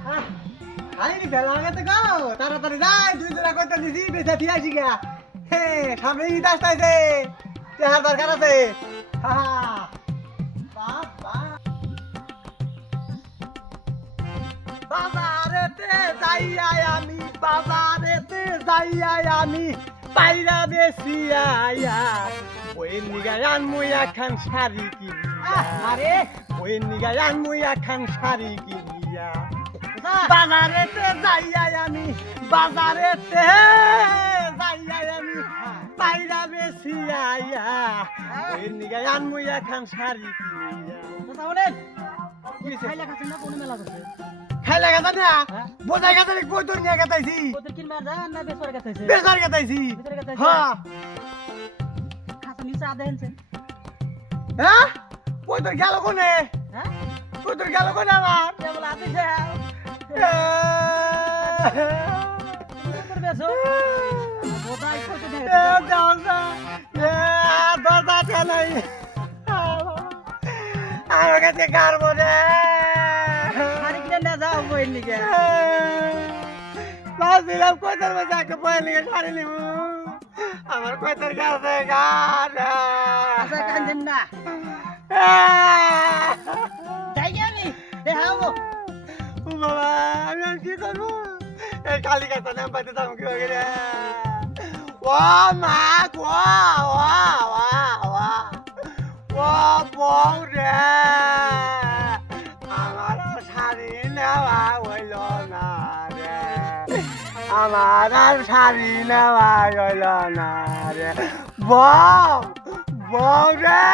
খাইনি বেলা আগে গো তাড়াতাড়ি যাই দুই জনা কইতে দিছি বেচা থিয়া আসি গা হে সামনে ঈদ আসতেছে তেহার দরকার আছে হা বাবা বাজারেতে যাইয়াই আমি বাজারেতে যাইয়াই আমি পাইরা বেশি আয়া ওই নিগায়ান মুয়া খান শাড়ি কিনিয়া আরে ওই নিগায়ান মুয়া খান শাড়ি কিনিয়া বাজারেতে যাইয়াই আমি বাজারেতে যাইয়াই আমি পাইরা বেশি আয়া ওই নিগায়ান মুয়া খান শাড়ি কিনিয়া তাহলে কি খাইলা খাচ্ছেন না কোন মেলা করছে খাইলা গাতা না বোঝাই গাতা রে কই তোর নিয়া গাতাইছি ওদের কিনবা যা না বেসর গাতাইছে বেজার গাতাইছি হ্যাঁ খাতা নিচে আদেনছেন হ্যাঁ কই তোর গেল কোনে হ্যাঁ কই তোর গেল কোনে আমার কেবল আদেছে করবে সো বোঝাই কত দেয় দরজা নাই আমার কাছে গারবো রে আরে কিনে না যাও বই নিকে ভাবছিলাম কইতার মধ্যে একটা বইয়ের লিগে শাড়ি নিব আমার কইতার কাছে গান আচ্ছা কাঁদেন না যাই আমি দেখাবো বাবা আমি আর কি করবো এই কালী কাছে নাম পাইতে যাবো কি হয়ে রে ও মা ও বউ রে আমার শাড়ি নেওয়া হইল না রে আমার আর শাড়ি নেওয়া হইল না রে বউ রে